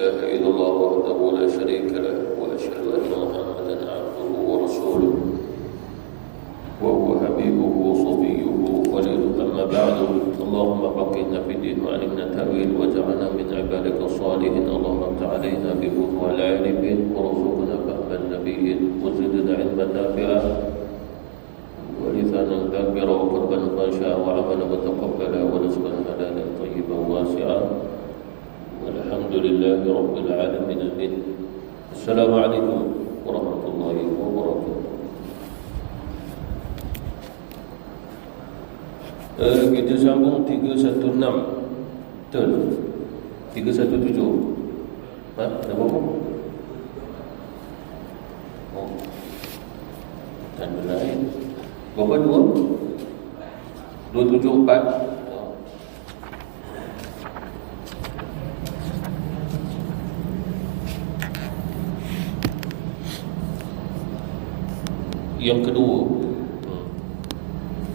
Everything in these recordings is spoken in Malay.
إله إلا الله وحده لا شريك له وأشهد أن محمدا عبده ورسوله وهو حبيبه وصفيه وخليله. أما بعد، اللهم فقهنا في الدين وعلمنا التأويل واجعلنا من عبادك الصالحين. اللهم افتح علينا بفضل العلم وارزقنا فهم النبيين وزدنا علما نافعا ولسانا ذاكرا وقلبا خاشعا وعملا متقبلا ورزقا حلالا طيبا واسعا والحمد لله رب العالمين. آمين. السلام عليكم ورحمة الله وبركاته. Kita sambung 316. Betul? 317. Ada berapa? Oh, tanda lain. Berapa dua? 274. Yang kedua,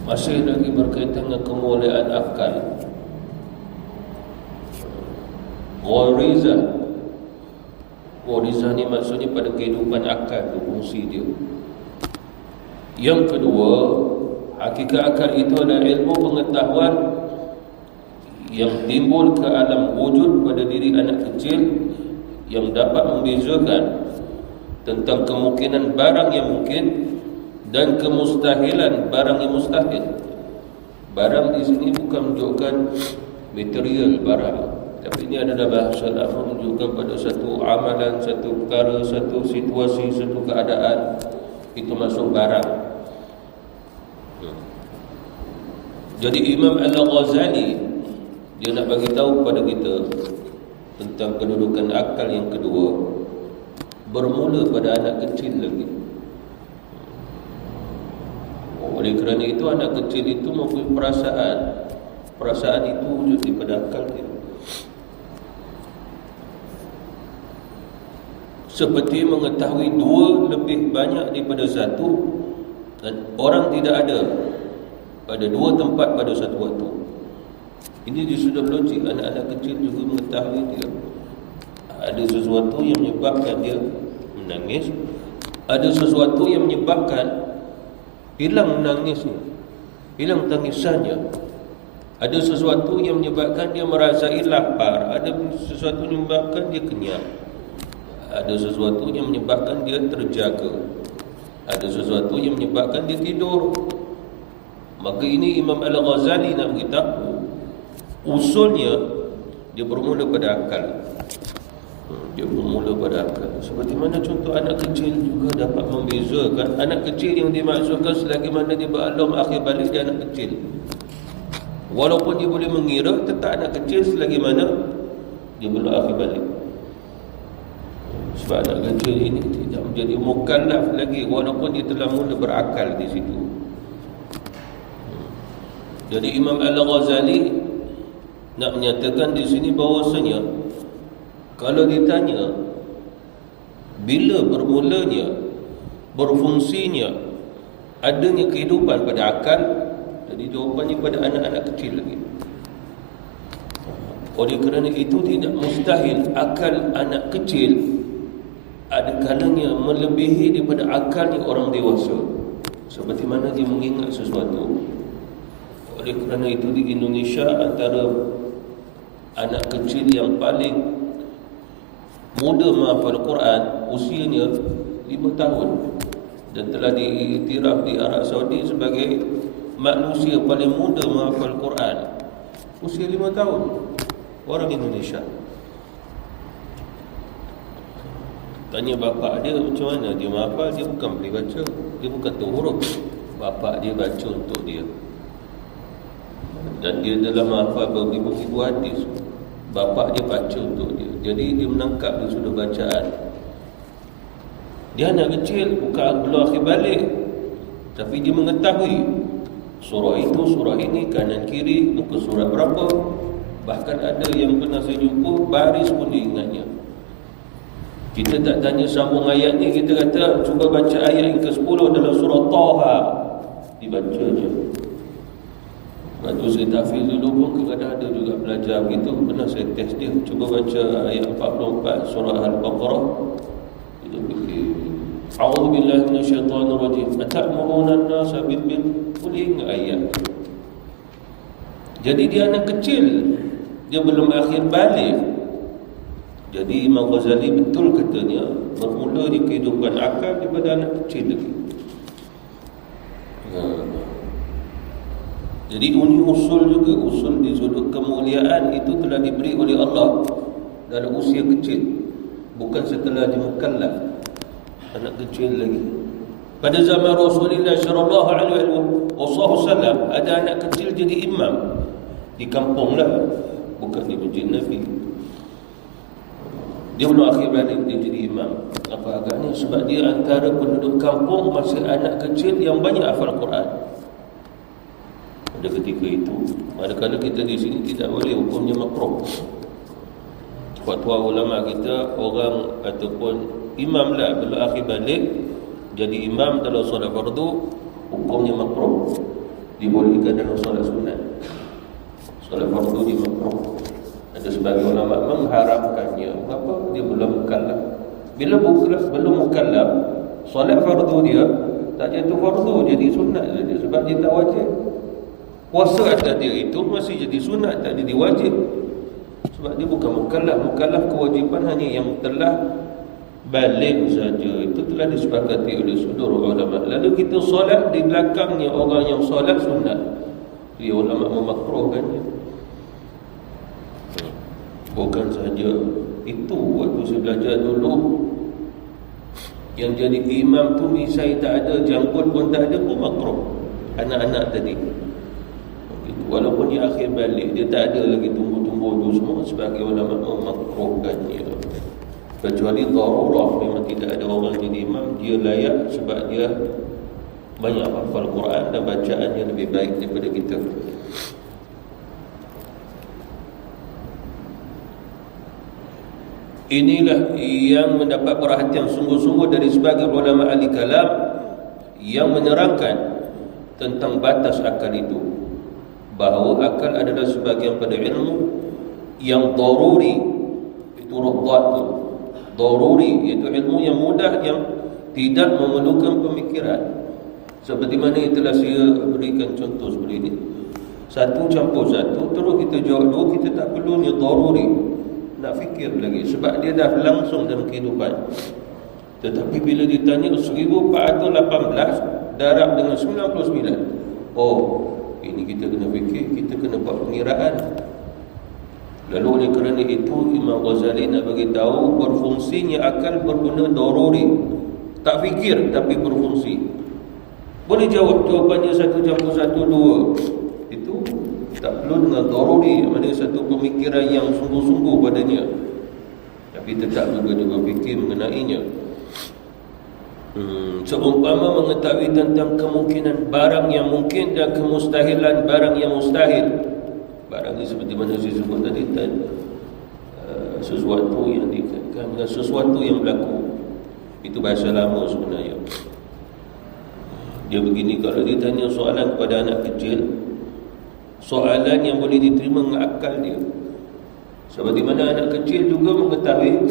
masih lagi berkaitan dengan kemuliaan akal. Gharizah ni maksudnya pada kehidupan akal tu, fungsi dia. Yang kedua, hakikat akal itu adalah ilmu pengetahuan yang timbul ke alam wujud pada diri anak kecil yang dapat membezakan tentang kemungkinan barang yang mungkin dan kemustahilan barang yang mustahil. Barang di sini bukan menunjukkan material barang, tapi ini adalah bahasa lama menunjukkan pada satu amalan, satu perkara, satu situasi, satu keadaan. Itu masuk barang. Jadi Imam Al-Ghazali dia nak bagi tahu kepada kita tentang kedudukan akal yang kedua, bermula pada anak kecil lagi. Oleh kerana itu anak kecil itu mempunyai perasaan itu wujud daripada akal dia. Seperti mengetahui dua lebih banyak daripada satu, dan orang tidak ada pada dua tempat pada satu waktu. Ini di sudut logik, anak-anak kecil juga mengetahui dia ada sesuatu yang menyebabkan dia menangis, ada sesuatu yang menyebabkan hilang menangisnya, hilang tangisannya. Ada sesuatu yang menyebabkan dia merasai lapar, ada sesuatu yang menyebabkan dia kenyang, ada sesuatu yang menyebabkan dia terjaga, ada sesuatu yang menyebabkan dia tidur. Maka ini Imam Al-Ghazali nak beritahu usulnya dia bermula pada akal. Dia bermula pada akal. Seperti mana contoh anak kecil juga dapat membezakan. Anak kecil yang dimaksudkan selagi mana dia beralum akhir balik, dia anak kecil. Walaupun dia boleh mengira, tetap anak kecil selagi mana dia belum akhir balik. Sebab anak kecil ini tidak menjadi mukallaf lagi walaupun dia telah mula berakal di situ. Jadi Imam Al-Ghazali nak menyatakan di sini bahawasanya kalau ditanya bila bermulanya, berfungsinya, adanya kehidupan pada akal, jadi jawapannya pada anak-anak kecil lagi. Oleh kerana itu tidak mustahil akal anak kecil ada kalanya melebihi daripada akalnya orang dewasa, seperti mana dia mengingat sesuatu. Oleh kerana itu di Indonesia antara anak kecil yang paling muda menghafal Quran usianya 5 tahun dan telah diiktiraf di Arab Saudi sebagai manusia paling muda menghafal Quran. Usia 5 tahun orang Indonesia. Tanya bapak dia macam mana dia menghafal, dia bukan boleh baca, dia bukan tahu huruf. Bapak dia baca untuk dia. Dan dia dalam menghafal beribu-ribu hadis, bapak dia baca untuk dia. Jadi dia menangkap di sudut bacaan. Dia anak kecil, bukan belum akhir balik, tapi dia mengetahui surah itu, surah ini, kanan kiri, muka surat berapa. Bahkan ada yang pernah saya jumpa, baris pun dia ingatnya. Kita tak tanya sambung ayat ni, kita kata cuba baca ayat yang ke-10 dalam surah Taha, dibaca je. Waktu saya tahfiz dulu pun kadang-kadang ada juga belajar gitu. Pernah saya test dia, cuba baca ayat 44 surah Al-Baqarah. Kita fikir, A'udzubillahi minasyaitonirrajim. Atamuruna an-nasa bil birri, ingat ayat. Jadi dia anak kecil, dia belum akhir balik. Jadi Imam Ghazali betul katanya, bermula di kehidupan akal daripada anak kecil lagi. Jadi ini usul juga, usul di sudut kemuliaan itu telah diberi oleh Allah dalam usia kecil, bukan setelah dia mukallaf, anak kecil lagi. Pada zaman Rasulullah sallallahu alaihi wasallam ada anak kecil jadi imam di kampung lah, bukan di masjid Nabi. Dia belum akhir balik dia jadi imam. Apa agaknya? Sebab dia antara penduduk kampung masih anak kecil yang banyak hafal Quran. Pada ketika itu, manakala kita di sini tidak boleh, hukumnya makruh. Fatwa ulama kita, orang ataupun imam lah belum akhir balik jadi imam dalam solat fardu, hukumnya makruh. Dibolehkan dalam solat sunat. Solat fardu dia makruh. Ada sebagian ulama mengharamkannya. Kenapa? Dia belum mukallaf. Bila belum mukallaf, solat fardu dia tak jatuh fardu, jadi sunat saja sebab dia tak wajib. Puasa atas dia itu masih jadi sunat, tak jadi wajib. Sebab dia bukan mukallaf. Mukallaf kewajipan hanya yang telah balik saja. Itu telah disepakati oleh seluruh ulama. Lalu kita solat di belakangnya orang yang solat sunat, dia ulama memakruhkannya. Bukan saja itu, waktu saya belajar dulu, yang jadi imam tu misai tak ada, janggut pun tak ada, pun makruh. Anak-anak tadi, walaupun dia akhir balik, dia tak ada lagi tumbuh-tumbuh tu semua, sebagai ulama memakruhkannya. Kecuali darurah, memang tidak ada orang jadi imam, dia layak sebab dia banyak hafal Quran dan bacaannya lebih baik daripada kita. Inilah yang mendapat perhatian sungguh-sungguh dari sebagian ulama ahli kalam yang menerangkan tentang batas akal itu, bahawa akal adalah sebagian pada ilmu yang daruri, itu rubbat tu, daruri, iaitu ilmu yang mudah, yang tidak memerlukan pemikiran. Seperti mana yang telah saya berikan contoh seperti ini, satu campur satu, terus kita jawab dua, kita tak perlu ni daruri nak fikir lagi, sebab dia dah langsung dalam kehidupan. Tetapi bila ditanya 1418 darab dengan 99, oh, ini kita kena fikir, kita kena buat pengiraan. Lalu oleh kerana itu Imam Ghazali nak bagi tahu berfungsinya akal berguna daruri, tak fikir tapi berfungsi. Boleh jawab jawapannya 1+1 2, itu tak perlu dengan daruri, mana satu pemikiran yang sungguh-sungguh padanya, tapi tetap juga fikir mengenainya. Seumpama mengetahui tentang kemungkinan barang yang mungkin dan kemustahilan barang yang mustahil. Barang ini seperti mana saya sebut tadi, sesuatu yang dikaitkan dengan sesuatu yang berlaku. Itu bahasa lama sebenarnya. Dia begini, kalau ditanya soalan kepada anak kecil, soalan yang boleh diterima dengan akal dia. Seperti mana anak kecil juga mengetahui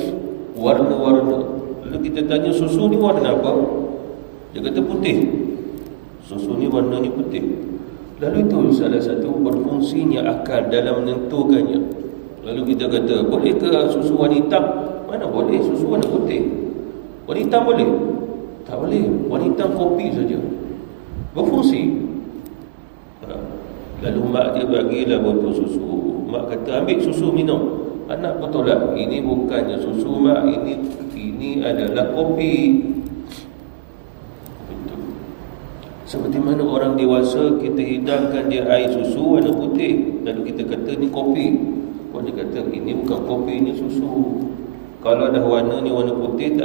warna-warna. Lalu kita tanya, susu ni warna apa? Dia kata putih. Susu ni warna ni putih. Lalu itu salah satu berfungsinya akal dalam menentukannya. Lalu kita kata, boleh ke susu warna hitam? Mana boleh, susu warna putih. Warna hitam boleh? Tak boleh. Warna hitam kopi saja. Berfungsi. Lalu mak dia bagilah botol susu. Mak kata, ambil susu minum. Anak betul lah, ini bukannya susu mak, ini adalah kopi. Betul. Seperti mana orang dewasa, kita hidangkan dia air susu warna putih, lalu kita kata ni kopi. Pun dia kata ini bukan kopi, ini susu. Kalau dah warna ni warna putih,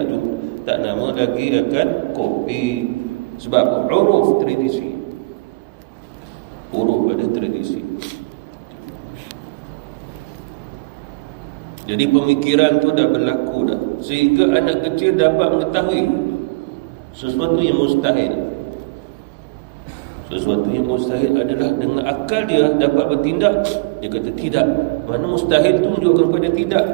tak nama lagi akan kopi. Sebab uruf tradisi. Uruf pada tradisi. Jadi pemikiran tu dah berlaku dah, sehingga anak kecil dapat mengetahui sesuatu yang mustahil. Sesuatu yang mustahil adalah dengan akal dia dapat bertindak. Dia kata tidak. Mana mustahil tu menunjukkan kepada tidak.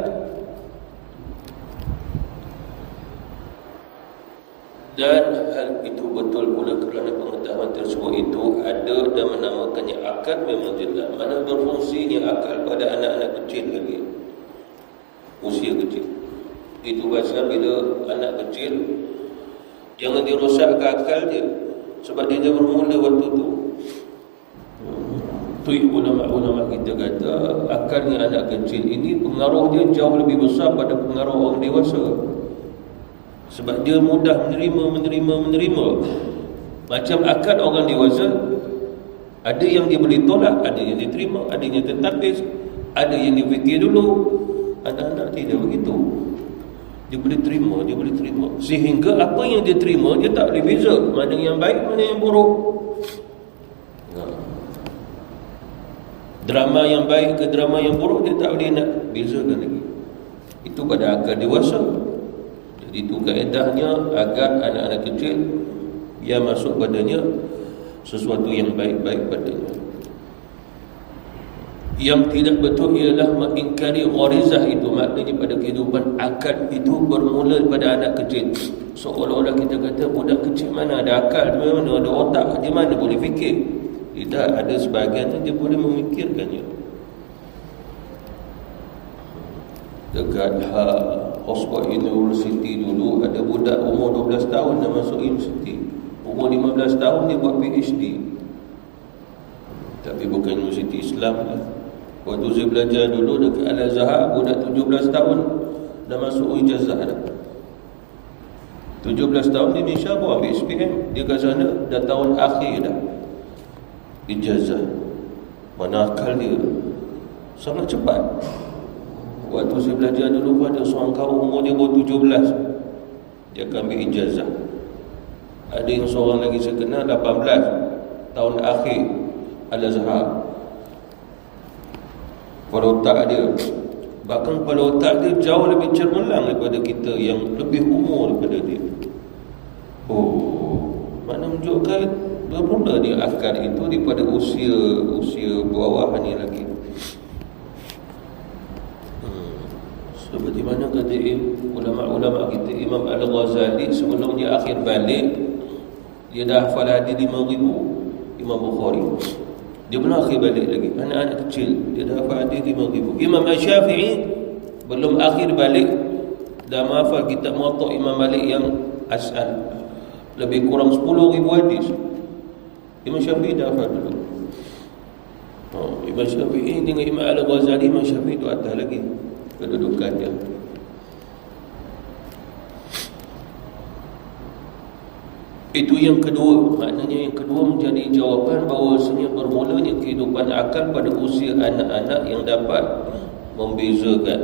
Dan hal itu betul pula kerana pengetahuan tersebut itu ada dan menamakannya akal memang jelas. Mana berfungsinya akal pada anak-anak kecil lagi, usia kecil. Itu pasal bila anak kecil jangan dirosakkan akal dia, sebab dia bermula waktu tu. Tu ulama-ulama kita kata akalnya anak kecil ini pengaruh dia jauh lebih besar pada pengaruh orang dewasa. Sebab dia mudah menerima. Macam akal orang dewasa, ada yang dia boleh tolak, ada yang diterima, ada yang tertapis, ada yang dia fikir dulu. Anak-anak tidak begitu. Dia boleh terima. Sehingga apa yang dia terima, dia tak boleh beza mana yang baik, mana yang buruk. Drama yang baik ke drama yang buruk, dia tak boleh nak bezakan lagi. Itu pada akal dewasa. Jadi itu kaedahnya agar anak-anak kecil yang masuk padanya sesuatu yang baik-baik padanya. Yang tidak betul ialah mengingkari gharizah itu. Maknanya pada kehidupan akal itu bermula pada anak kecil. Seolah-olah kita kata budak kecil mana ada akal, di mana ada otak, di mana boleh fikir. Tidak, ada sebahagiannya dia boleh memikirkannya. Dekat Oxford University dulu ada budak umur 12 tahun dah masuk universiti. Umur 15 tahun dia buat PhD. Tapi bukan universiti Islam lah. Waktu saya belajar dulu dekat Al-Azhar, budak 17 tahun dah masuk ijazah dah. 17 tahun di Malaysia pun ambil SPM. Dia kat sana dah tahun akhir dah ijazah. Mana akal dia sangat cepat. Waktu saya belajar dulu pada seorang kaum umur dia baru 17, dia akan ambil ijazah. Ada yang seorang lagi saya kenal 18 tahun akhir Al-Azhar. Pada otak dia, bahkan pada otak dia jauh lebih cemerlang daripada kita yang lebih umur daripada dia. Mana menunjukkan bermula dia akal itu daripada usia bawah ni lagi. Seperti mana kata ulama-ulama kita, Imam Al-Ghazali sebelum dia akhir balik, dia dah hafal hadis 5,000. Imam Bukhari dia belum akhir balik lagi, anak-anak kecil dia dah hafal hadis 5,000. Imam Syafi'i belum akhir balik dah menghafal kitab Muwatta Imam Malik yang asal, lebih kurang 10,000 hadis. Imam Syafi'i dah hafal dulu. Imam Syafi'i dengan Imam Al-Ghazali, Imam Syafi'i itu atas lagi kedudukannya. Itu yang kedua. Maknanya yang kedua menjadi jawapan bahawasanya bermulanya kehidupan akal pada usia anak-anak yang dapat membezakan.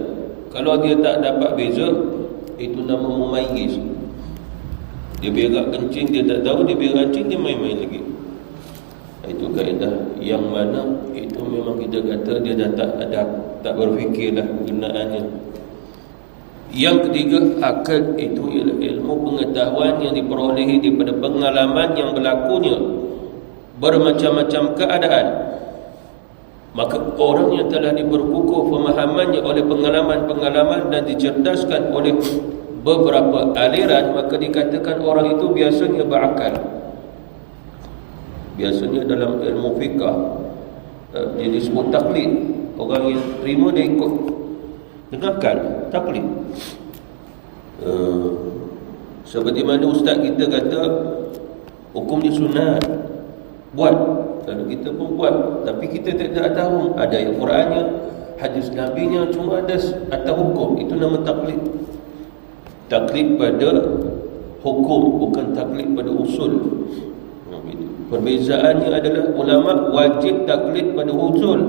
Kalau dia tak dapat beza, itu nama mumayyiz. Dia berak kencing dia tak tahu, dia berak kencing dia main-main lagi. Itu kaedah yang mana itu memang kita kata dia dah tak berfikirlah gunaannya. Yang ketiga, akal itu ialah ilmu pengetahuan yang diperolehi daripada pengalaman yang berlakunya bermacam-macam keadaan. Maka orang yang telah diperkukuh pemahamannya oleh pengalaman-pengalaman dan dicerdaskan oleh beberapa aliran, maka dikatakan orang itu biasanya berakal. Biasanya dalam ilmu fiqah dia disebut taklid. Orang yang terima dia ikut dengan akal, taklid. Seperti mana ustaz kita kata hukumnya sunat, buat, lalu kita pun buat, tapi kita tak tahu ada ayat Qurannya, hadis Nabi-nya, cuma ada atas hukum. Itu nama taklid. Taklid pada hukum, bukan taklid pada usul. Perbezaannya adalah ulama wajib taklid pada usul.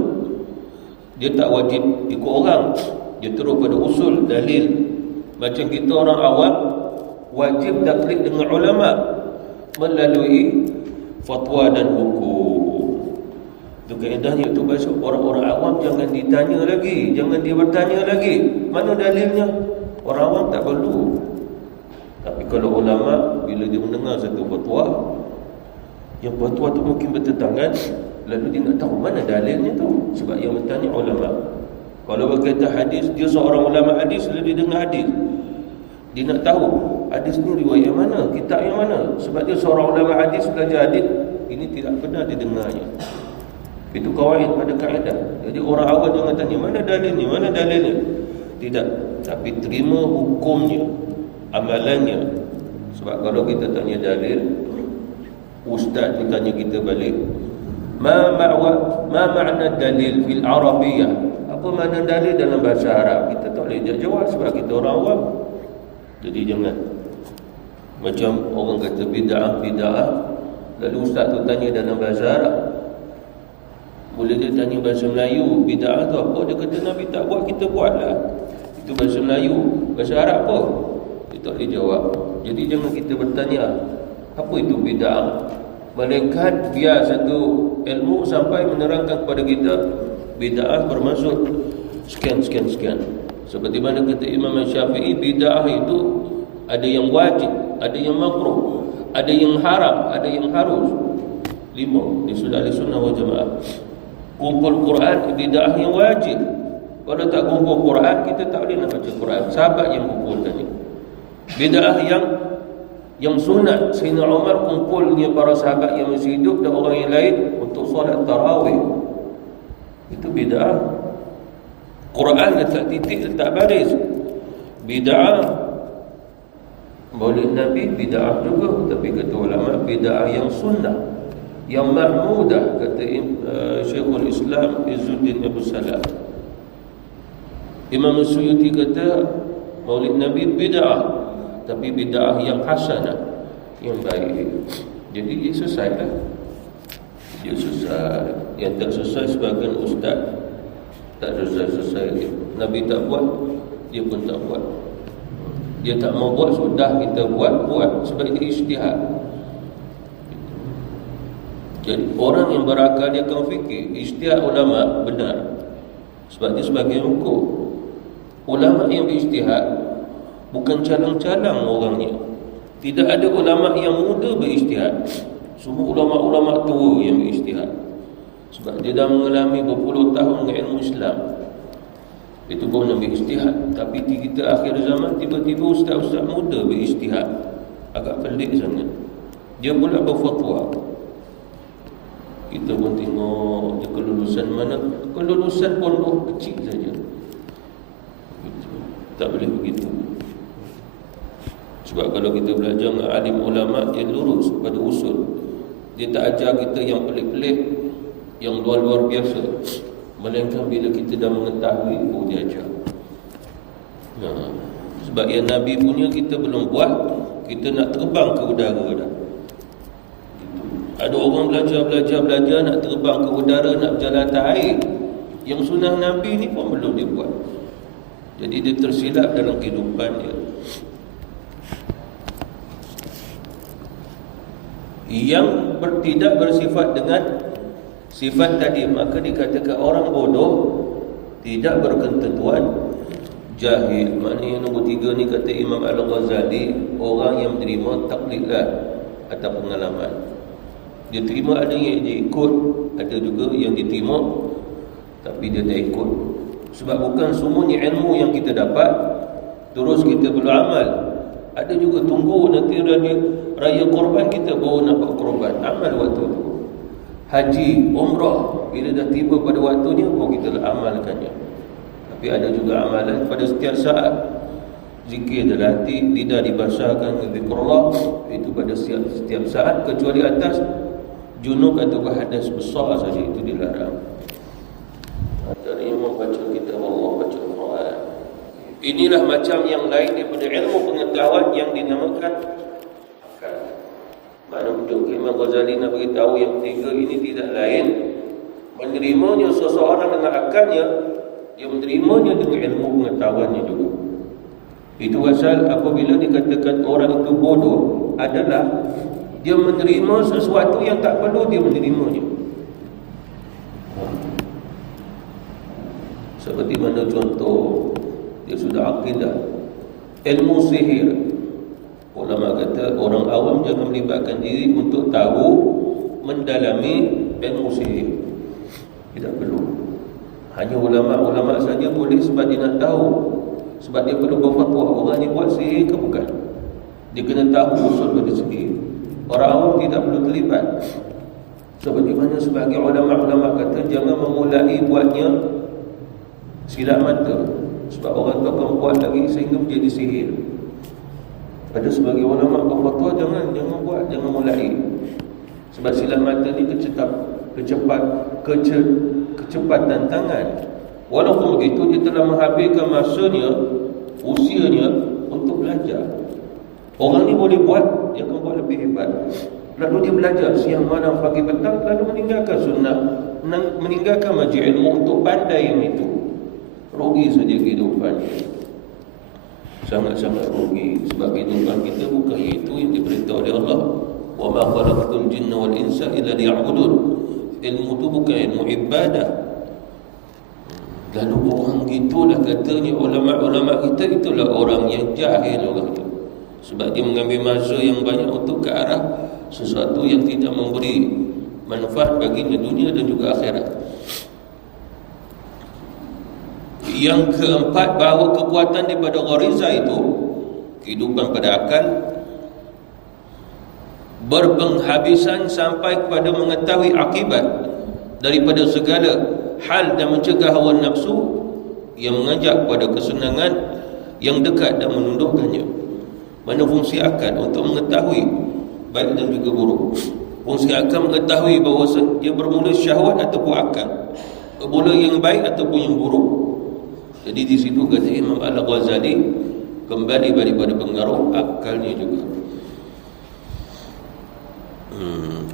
Dia tak wajib ikut orang, dia terus pada usul, dalil. Macam kita orang awam wajib taklid dengan ulama melalui fatwa dan hukum. Itu kaedahnya. Itu bahasa orang-orang awam jangan ditanya lagi, jangan dia bertanya lagi mana dalilnya. Orang awam tak perlu. Tapi kalau ulama, bila dia mendengar satu fatwa, Yang fatwa tu mungkin bertentangan, lalu dia nak tahu mana dalilnya tu. Sebab yang bertanya ulama. Kalau berkata hadis, dia seorang ulama hadis, lalu dia dengar hadis, dia nak tahu hadis ni riwayat yang mana, kitab yang mana. Sebab dia seorang ulama hadis, belajar hadis, ini tidak pernah didengarnya. Itu kawaid pada kaedah. Jadi orang awam jangan tanya mana dalilnya, mana dalilnya. Tidak, tapi terima hukumnya, amalannya. Sebab kalau kita tanya dalil, ustaz tu tanya kita balik, ma ma'na dalil fil Arabiyyah? Apa makna dalil dalam bahasa Arab? Kita tak boleh jawab sebab kita orang awam. Jadi jangan macam orang kata bid'ah, lalu ustaz tu tanya dalam bahasa Arab. Boleh dia tanya bahasa Melayu, bid'ah tu apa? Dia kata Nabi tak buat, kita buatlah. Itu bahasa Melayu. Bahasa Arab apa? Dia tak boleh jawab. Jadi jangan kita bertanya apa itu bid'ah. Malaikat biar satu ilmu sampai menerangkan kepada kita bid'ah bermaksud sekian. Seperti mana kata Imam Syafi'i, bid'ah itu ada yang wajib, ada yang makruh, ada yang haram, ada yang harus. 5 di sunnah wal jamaah. Kumpul Quran, bid'ah yang wajib. Kalau tak kumpul Quran, kita tak boleh nak baca Quran. Sahabat yang kumpulkannya. Bid'ah yang sunat, Sayyidina Umar kumpulnya para sahabat yang masih hidup dan orang yang lain untuk solat tarawih. Itu bid'ah. Quran letak titik, letak baris. Bid'ah. Maulid Nabi bid'ah juga, tapi kata ulama bid'ah yang sunnah, yang mahmudah, kata Syekhul Islam Izzuddin Abu Salam. Imam Suyuti kata Maulid Nabi bid'ah, tapi bid'ah yang hasanah, yang baik. Jadi dia selesai lah. Dia selesai. Yang tak selesai sebagian ustaz tak selesai. Nabi tak buat, dia pun tak buat. Dia tak mau buat, sudah kita buat sebab itu ijtihad. Jadi orang yang berakal dia akan fikir ijtihad ulama benar. Sebab dia sebagai hukum. Ulama yang berijtihad bukan calang-calang orangnya. Tidak ada ulama yang muda berijtihad. Semua ulama-ulama tua yang berijtihad. Sebab dia dah mengalami berpuluh tahun dengan ilmu Islam. Itu pun nak berijtihad. Tapi kita akhir zaman tiba-tiba ustaz-ustaz muda berijtihad. Agak pelik sangat. Dia pula berfatwa. Kita pun tengok dia kelulusan mana. Kelulusan pondok kecil saja. Tak boleh begitu. Sebab kalau kita belajar dengan alim ulama, dia lurus pada usul. Dia tak ajar kita yang pelik-pelik, yang luar-luar biasa. Melainkan bila kita dah mengetahui, dia ajar. Sebab yang Nabi punya kita belum buat, kita nak terbang ke udara dah. Ada orang belajar nak terbang ke udara, nak berjalan atas air. Yang sunnah Nabi ni pun belum dia buat. Jadi dia tersilap dalam kehidupan dia. Yang tidak bersifat dengan sifat tadi, maka dikatakan orang bodoh, tidak berketentuan, jahil. Maknanya nombor 3 ni kata Imam Al-Ghazali, orang yang menerima taklidlah atau pengalaman. Dia terima, ada yang dia ikut, ada juga yang diterima tapi dia tak ikut. Sebab bukan semuanya ilmu yang kita dapat terus kita beramal. Ada juga tunggu nanti raya korban kita baru nak buat korban. Amal waktu tu. Haji, umrah, bila dah tiba pada waktunya baru kita amalkannya. Tapi ada juga amalan pada setiap saat. Zikir dalam hati, lidah dibasahkan ke zikrullah, itu pada setiap saat, kecuali atas junub atau hadas besar saja itu dilarang. Antaranya membaca kitab Allah, baca Quran. Inilah macam yang lain daripada ilmu pengetahuan yang dinamakan akal. Mana betul Imam Ghazali nak beritahu yang 3 ini tidak lain, menerimanya seseorang dengan akalnya, dia menerimanya dengan ilmu pengetahuannya juga. Itu asal apabila dikatakan orang itu bodoh adalah dia menerima sesuatu yang tak perlu dia menerimanya. Seperti mana contoh, dia sudah akidah ilmu sihir. Ulama kata orang awam jangan melibatkan diri untuk tahu mendalami ilmu sihir. Tidak perlu. Hanya ulama-ulama saja boleh sebab dia nak tahu. Sebab dia perlu berfatwa orang ni buat sihir ke bukan. Dia kena tahu usul pada sihir. Orang awam tidak perlu terlibat. Seperti mana sebagai ulama-ulama kata, jangan memulai buatnya silap mata. Sebab orang tu akan buat lagi sehingga menjadi sihir. Ada sebagai ulama berfatwa jangan buat, jangan mulai. Sebab silap mata ni kecepatan tangan. Walaupun begitu, dia telah menghabiskan masanya, usianya untuk belajar. Orang ni boleh buat, dia akan buat lebih hebat. Lalu dia belajar siang, malam, pagi, petang, lalu meninggalkan sunnah, meninggalkan majlis ilmu untuk pandai yang itu. Rugi saja kehidupan. Sangat-sangat rugi. Sebab kehidupan kita bukan itu yang diberitahu oleh Allah. Wa ma khalaqtul jinna wal insa illa liya'budun. Ilmu itu bukan ilmu ibadah. Lalu orang gitulah katanya ulama-ulama kita itulah orang yang jahil orang itu. Sebab dia mengambil masa yang banyak untuk ke arah sesuatu yang tidak memberi manfaat baginya dunia dan juga akhirat. Yang keempat, bahawa kekuatan daripada ghariza itu, kehidupan pada akal, berpenghabisan sampai kepada mengetahui akibat daripada segala hal dan mencegah hawa nafsu yang mengajak kepada kesenangan yang dekat dan menundukkannya. Mana fungsi akal untuk mengetahui baik dan juga buruk. Fungsi akal mengetahui bahawa dia bermula syahwat ataupun akal, bermula yang baik ataupun yang buruk. Jadi di situ kata Imam Al-Ghazali, kembali daripada pengaruh akalnya juga.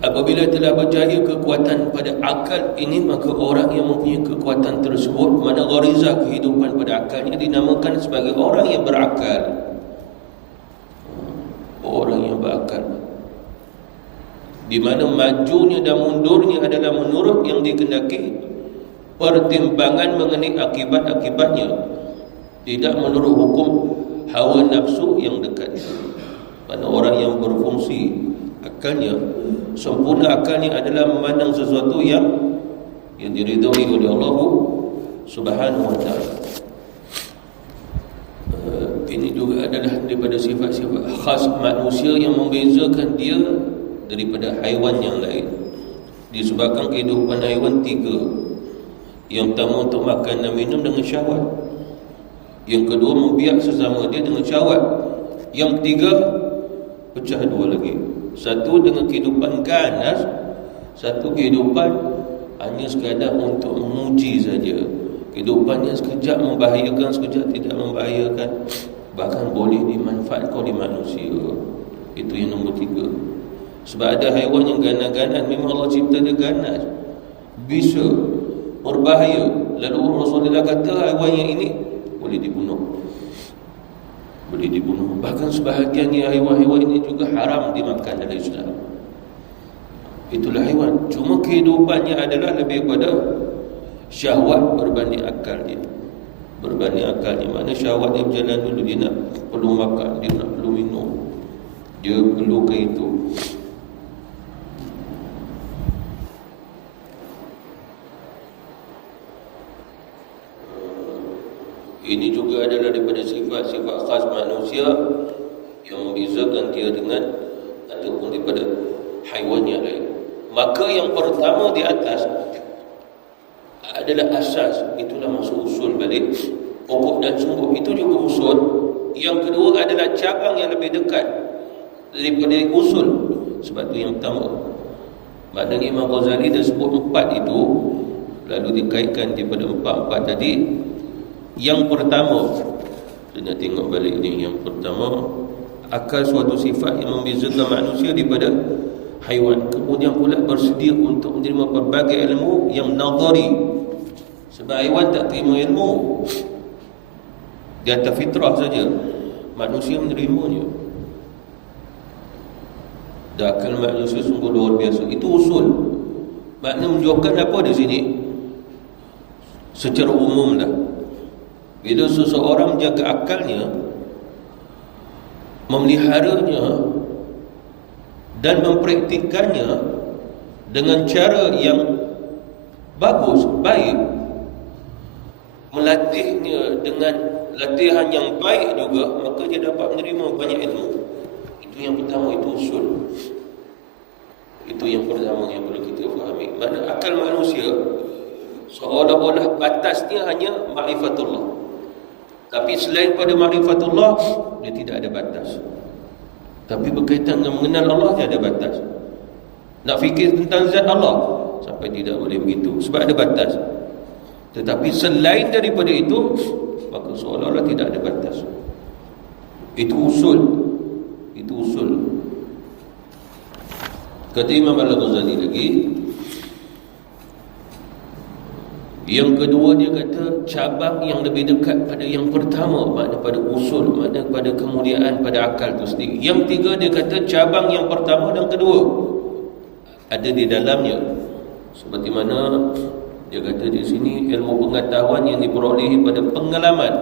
Apabila telah berjaya kekuatan pada akal ini, maka orang yang mempunyai kekuatan tersebut, mana ghariza kehidupan pada akalnya, dinamakan sebagai orang yang berakal. Orang yang berakal, di mana majunya dan mundurnya adalah menurut yang dikehendaki, pertimbangan mengenai akibat-akibatnya, tidak menurut hukum hawa nafsu yang dekat itu. Mana orang yang berfungsi akalnya, sempurna akalnya adalah memandang sesuatu yang diridhai oleh Allah Subhanahu wa ta'ala. Ini juga adalah daripada sifat-sifat khas manusia yang membezakan dia daripada haiwan yang lain. Disebabkan kehidupan haiwan tiga. Yang pertama, untuk makan dan minum dengan syahwat. Yang kedua, membiak sesama dia dengan syahwat. Yang ketiga, pecah dua lagi. Satu dengan kehidupan ganas, satu kehidupan hanya sekadar untuk memuji saja. Kehidupannya sekejap membahayakan, sekejap tidak membahayakan, bahkan boleh dimanfaatkan oleh manusia. Itu yang nombor tiga. Sebab ada haiwan yang ganas-ganas, memang Allah cipta dia ganas, bisa berbahaya. Lalu Rasulullah kata haiwan yang ini boleh dibunuh. Boleh dibunuh. Bahkan sebahagiannya haiwan-haiwan ini juga haram dimakan dalam Islam. Itulah haiwan. Cuma kehidupannya adalah lebih pada syahwat berbanding akal dia. Berbanding akalnya. Mana syahwat dia berjalan dulu, dia nak perlu makan, dia nak perlu minum, dia perlukan itu. Ini juga adalah daripada sifat-sifat khas manusia yang membezakan dia dengan ataupun daripada haiwan yang lain. Maka yang pertama di atas adalah asas. Itulah maksud usul balik. Pokok dan sumber itu juga usul. Yang kedua adalah cabang yang lebih dekat daripada usul. Sebab itu yang pertama. Maknanya Imam Ghazali dah sebut empat itu, lalu dikaitkan daripada empat-empat tadi. Yang pertama, kita nak tengok balik ni. Yang pertama, akal suatu sifat yang membezakan manusia daripada haiwan. Kemudian pula bersedia untuk menerima pelbagai ilmu yang nazari. Sebab haiwan tak terima ilmu, di atas fitrah saja. Manusia menerimanya. Dan akal manusia sungguh luar biasa. Itu usul. Makna menunjukkan apa di sini? Secara umum lah, bila seseorang menjaga akalnya, memeliharanya dan mempraktikannya, dengan cara yang bagus, baik, melatihnya dengan latihan yang baik juga, maka dia dapat menerima banyak ilmu. Itu yang pertama, itu usul. Itu yang pertama yang perlu kita fahami. Mana akal manusia seolah-olah batasnya hanya ma'rifatullah. Tapi selain pada ma'rifatullah, dia tidak ada batas. Tapi berkaitan dengan mengenal Allah, dia ada batas. Nak fikir tentang zat Allah, sampai tidak boleh begitu, sebab ada batas. Tetapi selain daripada itu, maka seolah-olah tidak ada batas. Itu usul. Itu usul. Kata Imam Al-Ghazali lagi, yang kedua dia kata cabang yang lebih dekat pada yang pertama, makna pada usul, makna pada kemuliaan pada akal itu sendiri. Yang tiga dia kata cabang yang pertama dan kedua ada di dalamnya. Seperti mana dia kata di sini, ilmu pengetahuan yang diperolehi pada pengalaman,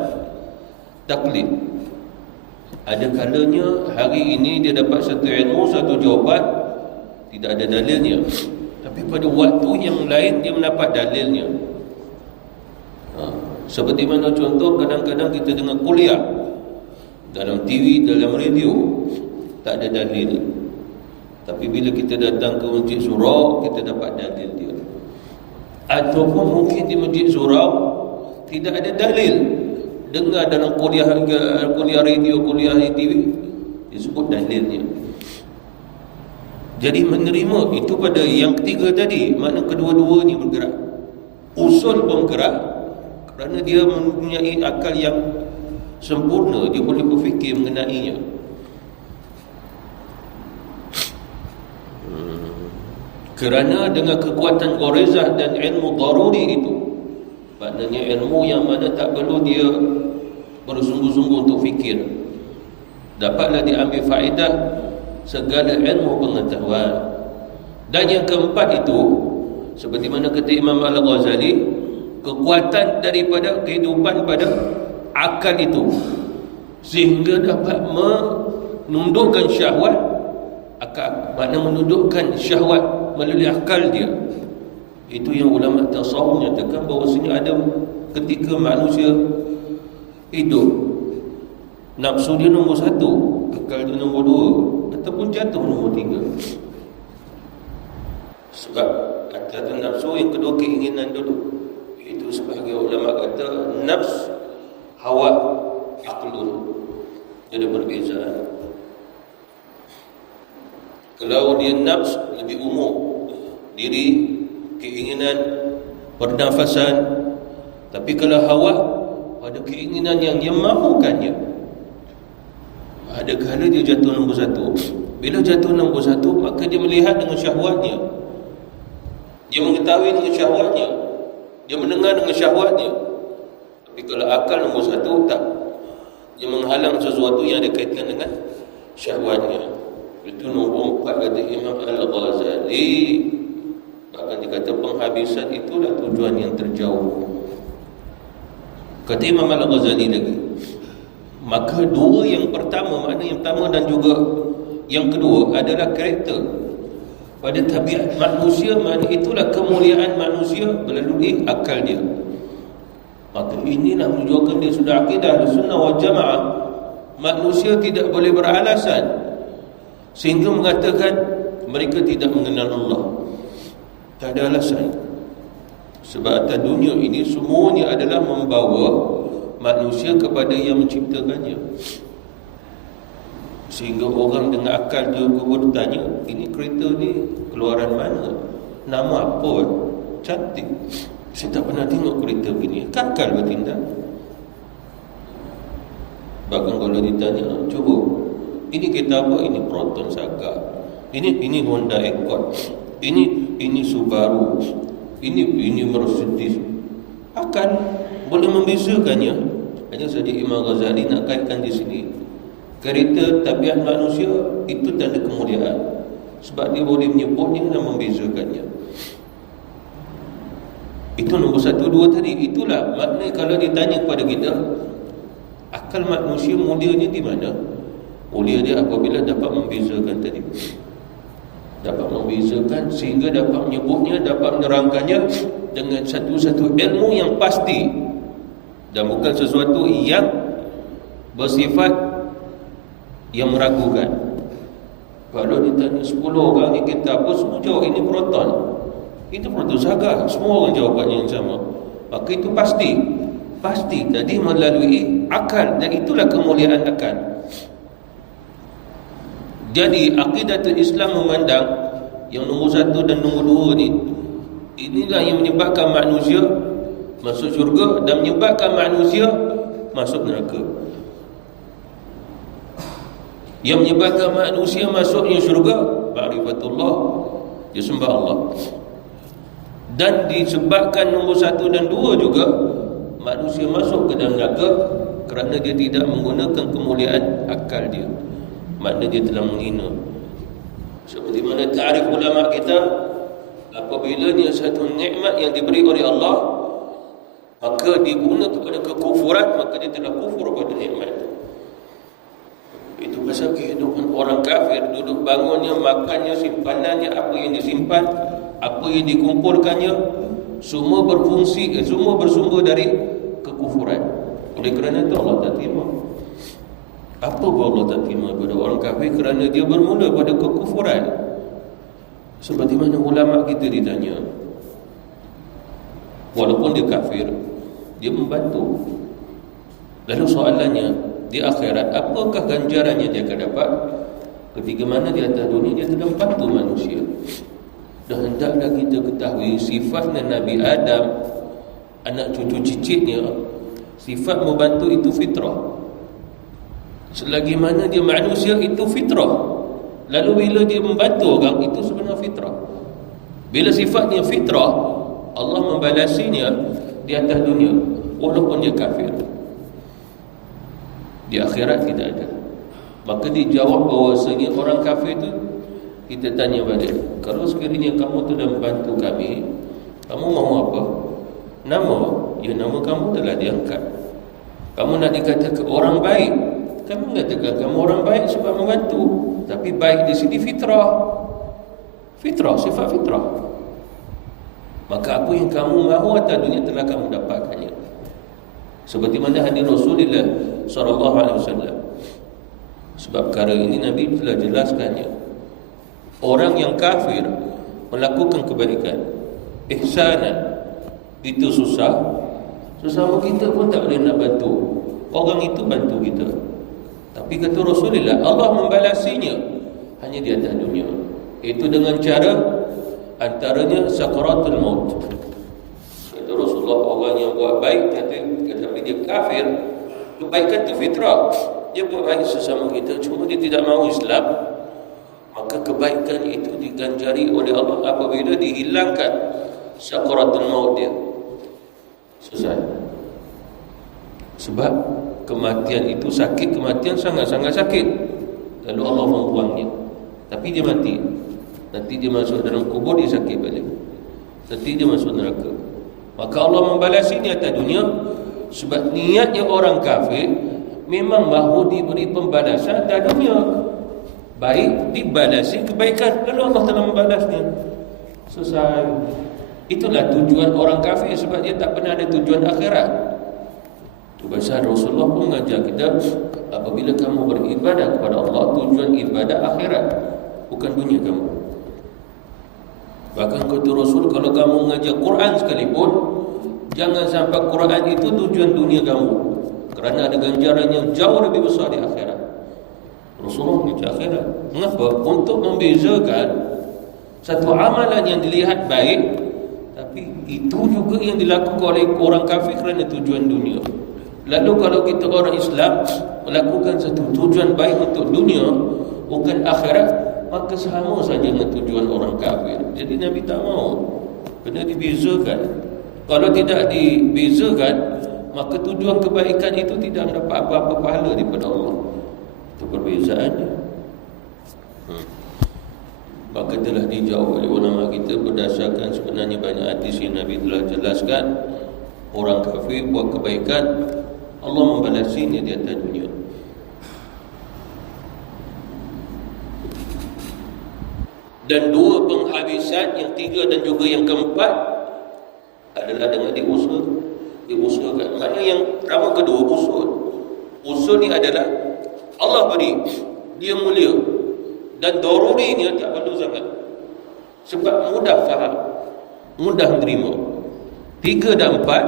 taklid. Ada kalanya hari ini dia dapat satu ilmu, satu jawapan, tidak ada dalilnya. Tapi pada waktu yang lain dia mendapat dalilnya. Seperti mana contoh, kadang-kadang kita dengar kuliah dalam TV, dalam radio, tak ada dalil. Tapi bila kita datang ke masjid surau, kita dapat dalil dia. Ataupun mungkin di masjid surau tidak ada dalil, dengar dalam kuliah radio, kuliah TV, disebut dalilnya. Jadi menerima itu pada yang ketiga tadi, makna kedua-dua ni bergerak. Usul pun bergerak kerana dia mempunyai akal yang sempurna, dia boleh berfikir mengenainya. Kerana dengan kekuatan gharizah dan ilmu daruri itu, maknanya ilmu yang mana tak perlu dia bersungguh-sungguh untuk fikir, dapatlah diambil faedah segala ilmu pengetahuan. Dan yang keempat itu, seperti mana kata Imam Al-Ghazali, kekuatan daripada kehidupan pada akal itu, sehingga dapat menundukkan syahwat. Akal makna menundukkan syahwat melalui akal dia. Itu yang ulama tasawuf nyatakan bahawasanya ada ketika manusia hidup, nafsu dia nombor satu, akal dia nombor dua, ataupun jatuh nombor tiga. Sebab kata nafsu, yang kedua keinginan dulu. Itu sebagai ulama kata nafs, hawa, aqlun. Ada perbezaan. Kalau dia nafs lebih umum, diri, keinginan, pernafasan. Tapi kalau hawa, ada keinginan yang dia mahukannya. Ada kala dia jatuh nombor satu. Bila jatuh nombor satu, maka dia melihat dengan syahwatnya, dia mengetahui dengan syahwatnya, dia mendengar dengan syahwatnya. Tapi kalau akal nombor satu, tak. Dia menghalang sesuatu yang ada kaitan dengan syahwatnya. Itu nombor 4 kata Imam Al-Ghazali. Bahkan dikata penghabisan itulah tujuan yang terjauh. Kata Imam Al-Ghazali lagi, maka dua yang pertama, makna yang pertama dan juga yang kedua adalah karakter pada tabiat manusia, makna itulah kemuliaan manusia melalui akal dia. Maka inilah menunjukkan dia sudah akidah Ahlussunnah wal Jamaah. Manusia tidak boleh beralasan sehingga mengatakan mereka tidak mengenal Allah. Tak ada alasan. Sebab atas dunia ini semuanya adalah membawa manusia kepada yang menciptakannya. Sehingga orang dengan akal dia bertanya, ini kereta ni keluaran mana? Nama apa? Cantik. Saya tak pernah tengok kereta begini. Akal bertindak. Bahkan kalau ditanya, cuba, ini kereta apa? Ini Proton Saga. Ini Honda Accord. Ini Subaru. Ini Mercedes. Akal boleh membezakannya. Hanya saja Imam Ghazali nak kaitkan di sini, kereta tabiat manusia itu tanda kemuliaan, sebab dia boleh menyebutnya dan membezakannya. Itu nombor 1, 2 tadi. Itulah makna kalau ditanya kepada kita, akal manusia mulianya di mana? Mulia dia apabila dapat membezakan tadi. dapat membezakan sehingga dapat menyebutnya, dapat menerangkannya dengan satu-satu ilmu yang pasti dan bukan sesuatu yang bersifat yang meragukan. Kalau ditanya 10 orang ni kita apa, semua jawab ini proton, itu proton saga, semua orang jawapannya yang sama, maka itu pasti tadi melalui akal, dan itulah kemuliaan akal. Jadi aqidatul Islam memandang yang nombor 1 dan nombor 2 ni, inilah yang menyebabkan manusia masuk syurga dan menyebabkan manusia masuk neraka. Yang menyebabkan manusia masuknya syurga, ma'rifatullah, dia sembah Allah. Dan disebabkan nombor 1 dan 2 juga, manusia masuk ke dalam neraka kerana dia tidak menggunakan kemuliaan akal dia, maknanya dia telah menghina. Seperti mana ta'rif ulama kita, apabila dia satu nikmat yang diberi oleh Allah, maka diguna kepada kekufuran, maka dia telah kufur pada nikmat. Itu pasal kehidupan orang kafir, duduk bangunnya, makannya, simpanannya, apa yang disimpan, apa yang dikumpulkannya, semua berfungsi, semua bersumber dari kekufuran. Oleh kerana itu Allah tak terima. Apa Allah tak terima pada orang kafir? Kerana dia bermula pada kekufuran. Seperti mana ulama kita ditanya, walaupun dia kafir, dia membantu. Lalu soalannya, di akhirat apakah ganjaran yang dia akan dapat? Ketika mana di atas dunia dia telah membantu manusia. Dan hendaklah kita ketahui sifatnya Nabi Adam, anak cucu cicitnya, sifat membantu itu fitrah. Selagi mana dia manusia itu fitrah. Lalu bila dia membantu orang, itu sebenarnya fitrah. Bila sifatnya fitrah, Allah membalasinya di atas dunia walaupun dia kafir. Di akhirat tidak ada. Maka dijawab bahawasanya orang kafir itu, kita tanya balik, kalau sekiranya kamu telah membantu kami, kamu mahu apa? Nama? Ya, nama kamu telah diangkat. Kamu nak dikatakan orang baik, kami mengatakan kamu orang baik sebab membantu. Tapi baik di sini fitrah. Fitrah, sifat fitrah. Maka apa yang kamu mahu atas dunia telah kamu dapatkannya. Seperti mana hadis Rasulullah SAW. Sebab perkara ini Nabi telah jelaskannya. Orang yang kafir melakukan kebaikan, ihsanan, itu susah. Sesama kita pun tak boleh nak bantu. Orang itu bantu kita. Tapi kata Rasulullah, Allah membalasinya hanya di atas dunia. Itu dengan cara antaranya sakaratul maut. Kata Rasulullah, orang yang buat baik tapi dia kafir, kebaikan itu fitrah. Dia buat baik sesama kita, cuma dia tidak mahu Islam, maka kebaikan itu diganjari oleh Allah apabila dihilangkan sakaratul maut dia. Selesai. Sebab kematian itu sakit, kematian sangat-sangat sakit. Lalu Allah membuangnya, tapi dia mati. Nanti dia masuk dalam kubur, dia sakit balik. Nanti dia masuk neraka. Maka Allah membalasi di atas dunia. Sebab niatnya orang kafir memang mahu diberi pembalasan atas dunia. Baik dibalasi kebaikan, lalu Allah telah membalasnya. Selesai. Itulah tujuan orang kafir, sebab dia tak pernah ada tujuan akhirat. Itu pasal Rasulullah pun mengajar kita, apabila kamu beribadah kepada Allah, tujuan ibadah akhirat, bukan dunia kamu. Bahkan kata Rasul, kalau kamu mengajar Quran sekalipun, jangan sampai Quran itu tujuan dunia kamu, kerana ada ganjaran yang jauh lebih besar di akhirat. Rasulullah mengajar akhirat. Mengapa? Untuk membezakan satu amalan yang dilihat baik, tapi itu juga yang dilakukan oleh orang kafir kerana tujuan dunia. Lalu kalau kita orang Islam melakukan satu tujuan baik untuk dunia, bukan akhirat, maka sama saja dengan tujuan orang kafir. Jadi Nabi tak mahu, kena dibezakan. Kalau tidak dibezakan, maka tujuan kebaikan itu tidak mendapat apa-apa pahala daripada Allah. Itu perbezaannya. Maka telah dijawab oleh ulama kita berdasarkan sebenarnya banyak hadis yang Nabi telah jelaskan. Orang kafir buat kebaikan, Allah membalasinya di atas dunia. Dan dua penghabisan, yang tiga dan juga yang keempat adalah dengan diusulkan. Mana yang pertama, kedua, usul ni adalah Allah beri, dia mulia, dan darurinya tak perlu sangat, sebab mudah faham, mudah menerima. Tiga dan empat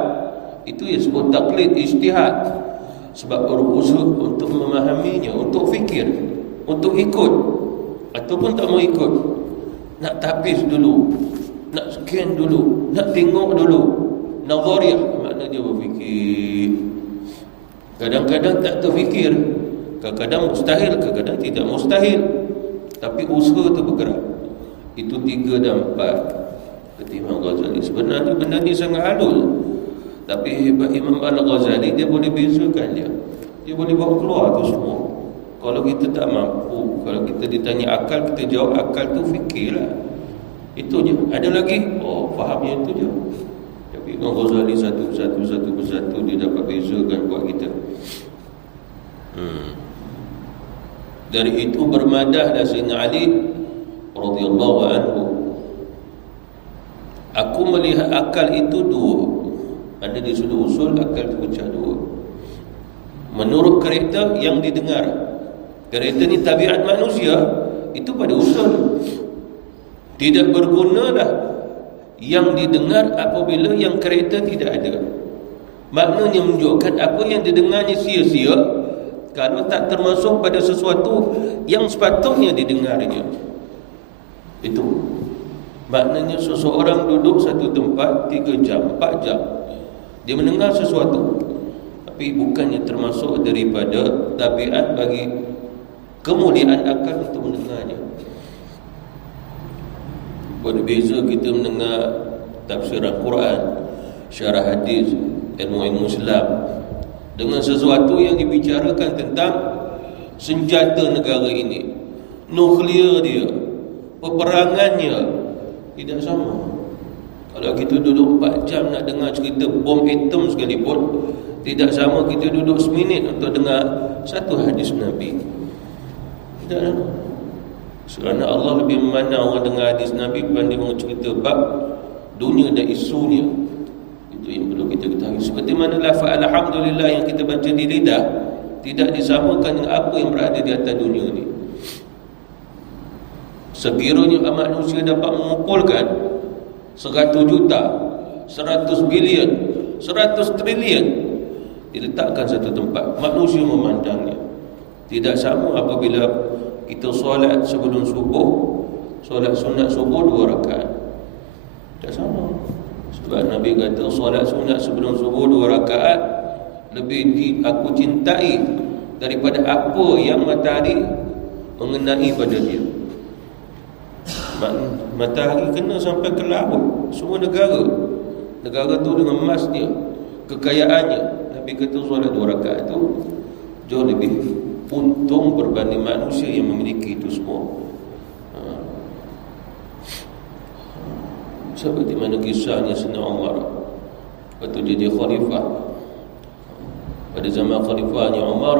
itu yang sebut taklid, ijtihad, sebab perlu usul untuk memahaminya, untuk fikir, untuk ikut ataupun tak mau ikut, nak tapis dulu, nak scan dulu, nak tengok dulu, nazariah, makna dia berfikir. Kadang-kadang tak terfikir, kadang-kadang mustahil, kadang-kadang tidak mustahil, tapi usaha tu bergerak. Itu tiga dan empat kata Imam Ghazali. Sebenarnya benda ni sangat halus, tapi hebat Imam Al-Ghazali, dia boleh bezakan dia boleh bawa keluar tu semua. Kalau kita tak mampu, kalau kita ditanya akal, kita jawab akal tu fikirlah. Itu je. Ada lagi? Fahamnya itu je. Tapi Imam Ghazali satu persatu dia dapat bezakan buat kita. Dari itu bermadahlah Sayyidina Ali radhiyallahu anhu. Aku melihat akal itu dua. Ada di sudut usul, akal itu pecah dua. Menurut kereta yang didengar, kereta ni tabiat manusia, itu pada usul. Tidak bergunalah yang didengar apabila yang kereta tidak ada. Maknanya menunjukkan apa yang didengarnya sia-sia kalau tak termasuk pada sesuatu yang sepatutnya didengarnya. Itu maknanya seseorang duduk satu tempat 3 jam, 4 jam, dia mendengar sesuatu, tapi bukannya termasuk daripada tabiat bagi kemuliaan akal untuk mendengarnya. Berbeza kita mendengar tafsir Al-Quran, syarah hadis, ilmu Islam, dengan sesuatu yang dibicarakan tentang senjata negara ini, nuklear dia, peperangannya, tidak sama. Kalau kita duduk 4 jam nak dengar cerita bom atom sekalipun, tidak sama kita duduk seminit untuk dengar satu hadis Nabi. Tidak sama. Kerana Allah lebih memandang orang dengar hadis Nabi berbanding orang cerita bab dunia dan isunya. Itu yang perlu kita ketahui. Seperti mana lafaz alhamdulillah yang kita baca di lidah tidak disamakan dengan apa yang berada di atas dunia ni. Sekiranya manusia dapat mengumpulkan 100 juta, 100 bilion, 100 trilion diletakkan satu tempat, manusia memandangnya. Tidak sama apabila kita solat sebelum subuh, solat sunat subuh 2 rakaat. Tak sama. Sebab Nabi kata solat sunat sebelum subuh 2 rakaat lebih aku cintai daripada apa yang matahari mengenai pada dia. Matahari kena sampai ke laut, semua negara tu dengan emasnya, kekayaannya. Nabi kata solat 2 rakaat tu jauh lebih untung berbanding manusia yang memiliki itu semua. Seperti mana kisahnya Sayyidina Umar waktu jadi khalifah. Pada zaman khalifahnya Umar,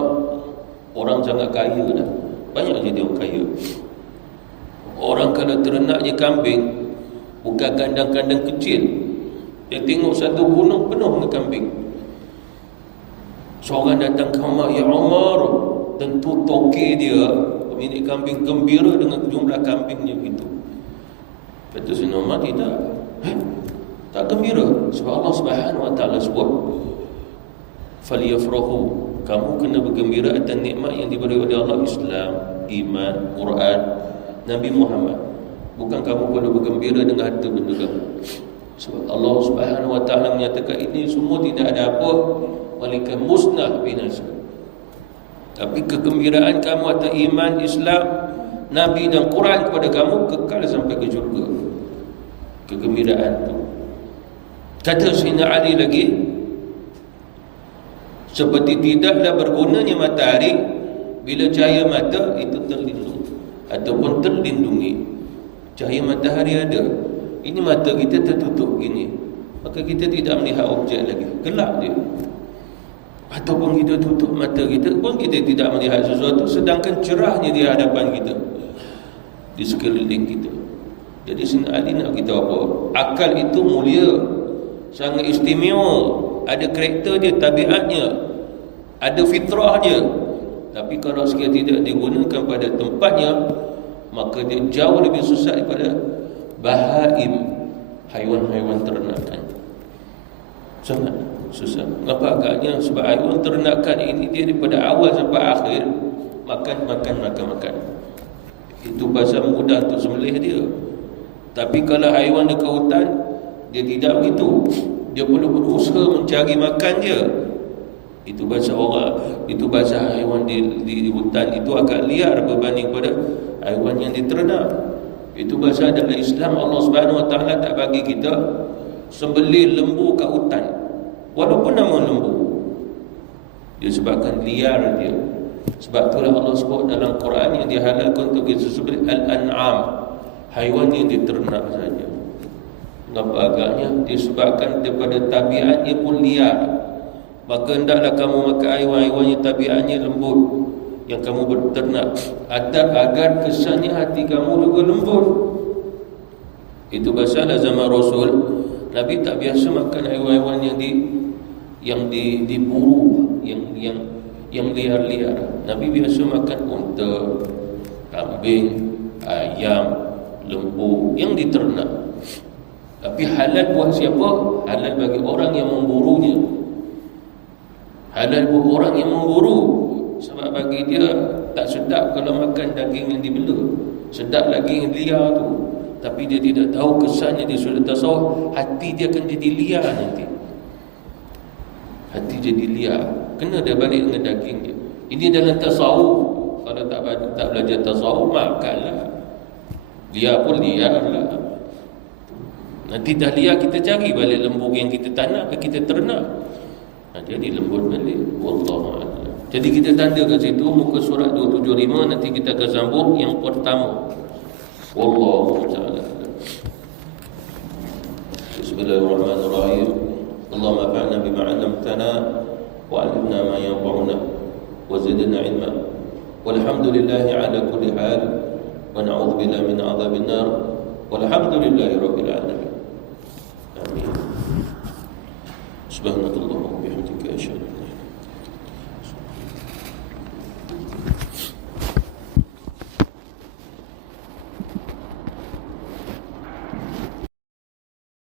orang sangat kaya dah, banyak jadi orang kaya. Orang kalau ternaknya kambing, bukan kandang-kandang kecil, dia tengok satu gunung penuh dengan kambing. Seorang datang ke Umar, "Ya Umar," tentu toke dia, pemilik kambing, gembira dengan jumlah kambingnya begitu. Kata Sayyidina Umar, tidak. Tak gembira. Sebab Allah Subhanahu Wa Taala sebut, "Falyafrahu," kamu kena bergembira atas nikmat yang diberi oleh Allah, Islam, iman, Quran, Nabi Muhammad. Bukan kamu perlu bergembira dengan harta benda kamu. Sebab Allah Subhanahu Wa Taala menyatakan ini semua tidak ada apa, melainkan musnah, binasa. Tapi kegembiraan kamu atas iman, Islam, Nabi dan Quran kepada kamu kekal sampai ke syurga. Kegembiraan tu. Kata Sayyidina Ali lagi, seperti tidaklah bergunanya matahari bila cahaya mata itu terlindung ataupun terlindungi. Cahaya matahari ada, ini mata kita tertutup gini, maka kita tidak melihat objek lagi, gelap dia. Ataupun kita tutup mata kita pun kita tidak melihat sesuatu, sedangkan cerahnya di hadapan kita, di sekeliling kita. Jadi Sayyidina Ali nak kita apa? Akal itu mulia, sangat istimewa, ada karakter dia, tabiatnya, ada fitrah dia. Tapi kalau sekiranya tidak digunakan pada tempatnya, maka dia jauh lebih susah daripada bahaim, haiwan-haiwan ternakan. Sangat susah. Kenapa agaknya? Sebab haiwan ternakan ini dia daripada awal sampai akhir makan. Itu pasal mudah untuk sembelih dia. Tapi kalau haiwan dekat hutan, dia tidak begitu. Dia perlu berusaha mencari makan dia. Itu bahasa orang, itu bahasa haiwan di hutan itu agak liar berbanding pada haiwan yang diternak. Itu bahasa dalam Islam. Allah Subhanahu Wa Taala tak bagi kita sembelih lembu kat hutan, walaupun nama lembu, dia sebabkan liar dia. Sebab itulah Allah sebut dalam Quran yang dihalalkan untuk kita sembelih al-an'am, haiwan yang diternak saja. Kenapa agaknya? Disebabkan daripada tabiatnya pun liar. Maka hendaklah kamu makan haiwan-haiwan yang tabiatnya lembut, yang kamu berternak, agar kesannya hati kamu juga lembut. Itu pasal zaman Rasul, Nabi tak biasa makan haiwan-haiwan yang diburu, yang liar-liar. Nabi biasa makan unta, kambing, ayam, lembu yang diternak. Tapi halal buat siapa? Halal bagi orang yang memburunya. Halal buat orang yang memburu. Sebab bagi dia tak sedap kalau makan daging yang dibela. Sedap lagi yang liar tu. Tapi dia tidak tahu kesannya. Dia sudah tasawuf, hati dia akan jadi liar nanti. Hati jadi liar. Kena dia balik dengan daging dia. Ini dalam tasawuf. Kalau tak belajar tasawuf, makanlah. Liar pun liar lah. Nanti dah liar, kita cari balik lembu yang kita tanam, kita ternak. Jadi lembut balik. Wallahualam. Jadi kita tanda kat situ muka surat 275. Nanti kita akan sambung yang pertama. Wallahu ta'ala. Bismillahirrahmanirrahim. Allahumma fa'alna bima 'allamtana wa 'allimna ma yanfa'una wa zidna 'ilma. Walhamdulillahi 'ala kulli hal wa na'udzu billahi min 'adhabin nar. Walhamdulillahi rabbil alamin. Amin. Subhanallah.